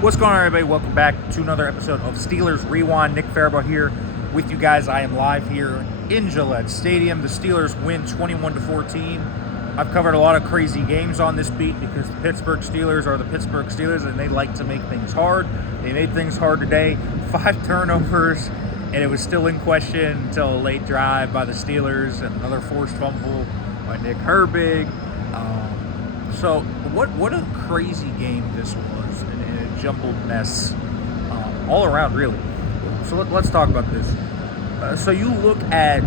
What's going on, everybody? Welcome back to another episode of Steelers Rewind. Nick Farabaugh here with you guys. I am live here in Gillette Stadium. The Steelers win 21-14. I've covered a lot of crazy games on this beat because the Pittsburgh Steelers are the Pittsburgh Steelers and they like to make things hard. They made things hard today. 5 turnovers, and it was still in question until a late drive by the Steelers and another forced fumble by Nick Herbig. So what a crazy game this was, and a jumbled mess all around, really. So let's talk about this. So you look at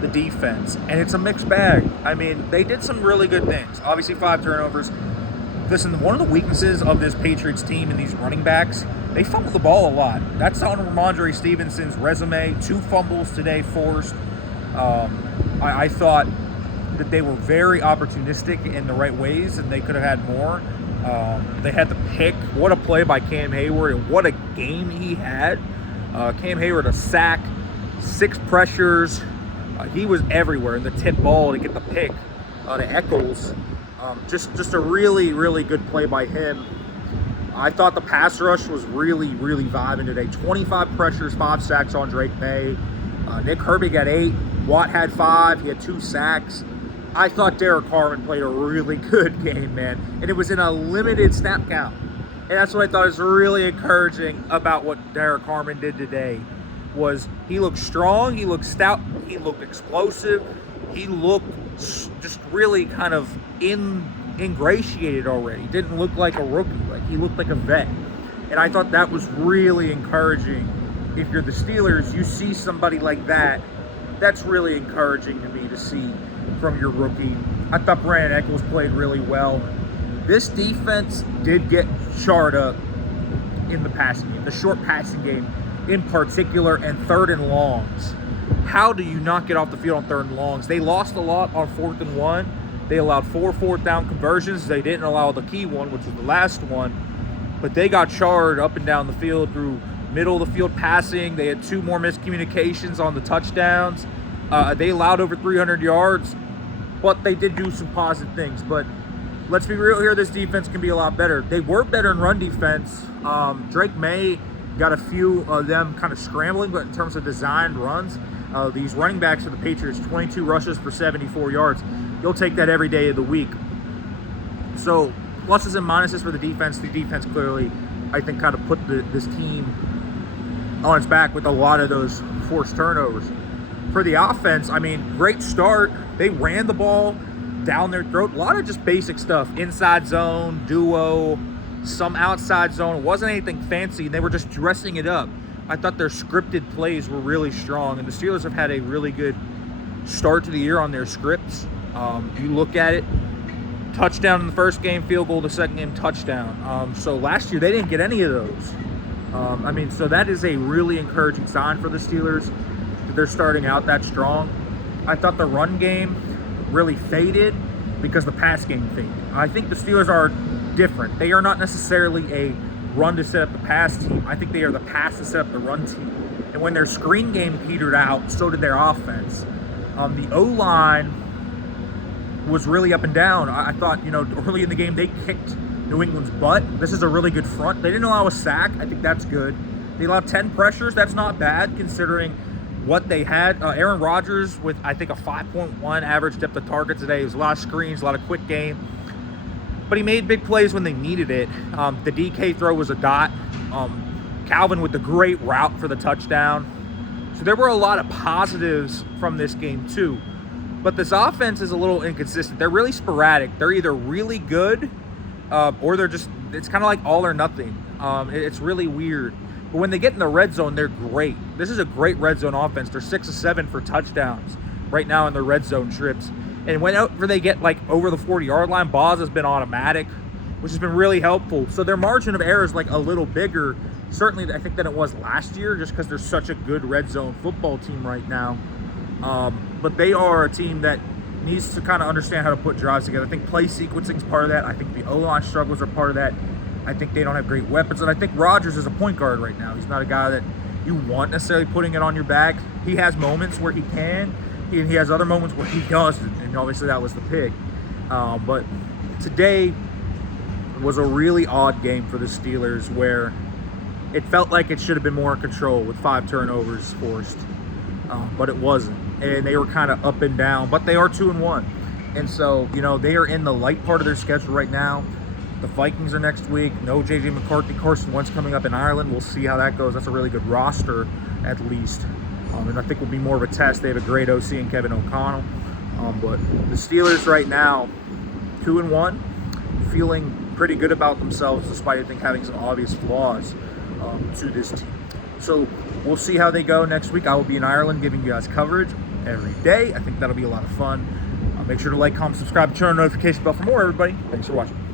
the defense, and it's a mixed bag. I mean, they did some really good things. Obviously, 5 turnovers. Listen, one of the weaknesses of this Patriots team and these running backs, they fumble the ball a lot. That's on Ramondre Stevenson's resume. 2 fumbles today forced. I thought that they were very opportunistic in the right ways, and they could have had more. They had the pick. What a play by Cam Hayward, and what a game he had. Cam Hayward, a sack, 6 pressures. He was everywhere in the tip ball to get the pick to Eccles. Just a really, really good play by him. I thought the pass rush was really, really vibing today. 25 pressures, 5 sacks on Drake May. Nick Herbig had 8. Watt had 5. He had 2 sacks. I thought Derrick Harmon played a really good game, man. And it was in a limited snap count. And that's what I thought was really encouraging about what Derrick Harmon did today. Was he looked strong, he looked stout, he looked explosive, he looked just really kind of ingratiated already. He didn't look like a rookie, like he looked like a vet. And I thought that was really encouraging. If you're the Steelers, you see somebody like that, that's really encouraging to me to see from your rookie. I thought Brandon Eccles played really well. This defense did get charred up in the passing game, the short passing game in particular, and 3rd and longs. How do you not get off the field on 3rd and longs? They lost a lot on 4th and 1. They allowed 4 4th down conversions. They didn't allow the key one, which was the last one. But they got charred up and down the field through middle of the field passing. They had 2 more miscommunications on the touchdowns. They allowed over 300 yards, but they did do some positive things. But let's be real here, this defense can be a lot better. They were better in run defense. Drake May got a few of them kind of scrambling, but in terms of designed runs, these running backs for the Patriots, 22 rushes for 74 yards. You'll take that every day of the week. So pluses and minuses for the defense. The defense clearly, I think, kind of put this team on its back with a lot of those forced turnovers. For the offense, I mean, great start. They ran the ball down their throat. A lot of just basic stuff. Inside zone, duo, some outside zone. It wasn't anything fancy. They were just dressing it up. I thought their scripted plays were really strong. And the Steelers have had a really good start to the year on their scripts. You look at it, touchdown in the first game, field goal the second game, touchdown. So last year, they didn't get any of those. So that is a really encouraging sign for the Steelers. They're starting out that strong. I thought the run game really faded because the pass game faded. I think the Steelers are different. They are not necessarily a run to set up the pass team. I think they are the pass to set up the run team. And when their screen game petered out, so did their offense. The O-line was really up and down. I thought, early in the game, they kicked New England's butt. This is a really good front. They didn't allow a sack. I think that's good. They allowed 10 pressures. That's not bad considering what they had. Aaron Rodgers with, I think, a 5.1 average depth of target today. It was a lot of screens, a lot of quick game. But he made big plays when they needed it. The DK throw was a dot. Calvin with the great route for the touchdown. So there were a lot of positives from this game too. But this offense is a little inconsistent. They're really sporadic. They're either really good or they're just, it's kind of like all or nothing. It's really weird. But when they get in the red zone, they're great. This is a great red zone offense. They're 6 of 7 for touchdowns right now in their red zone trips. And whenever they get over the 40-yard line, Boz has been automatic, which has been really helpful. So their margin of error is a little bigger, certainly I think, than it was last year, just because they're such a good red zone football team right now. But they are a team that needs to kind of understand how to put drives together. I think play sequencing is part of that. I think the O-line struggles are part of that. I think they don't have great weapons. And I think Rodgers is a point guard right now. He's not a guy that you want necessarily putting it on your back. He has moments where he can, and he has other moments where he doesn't. And obviously that was the pick. But today, was a really odd game for the Steelers where it felt like it should have been more in control with 5 turnovers forced, but it wasn't. And they were kind of up and down, but they are 2-1. And so, you know, they are in the light part of their schedule right now. The Vikings are next week. No J.J. McCarthy. Carson Wentz coming up in Ireland. We'll see how that goes. That's a really good roster, at least. And I think will be more of a test. They have a great OC in Kevin O'Connell. But the Steelers right now, 2-1, feeling pretty good about themselves despite, I think, having some obvious flaws to this team. So we'll see how they go next week. I will be in Ireland giving you guys coverage every day. I think that'll be a lot of fun. Make sure to like, comment, subscribe, turn on the notification bell for more, everybody. Thanks for watching.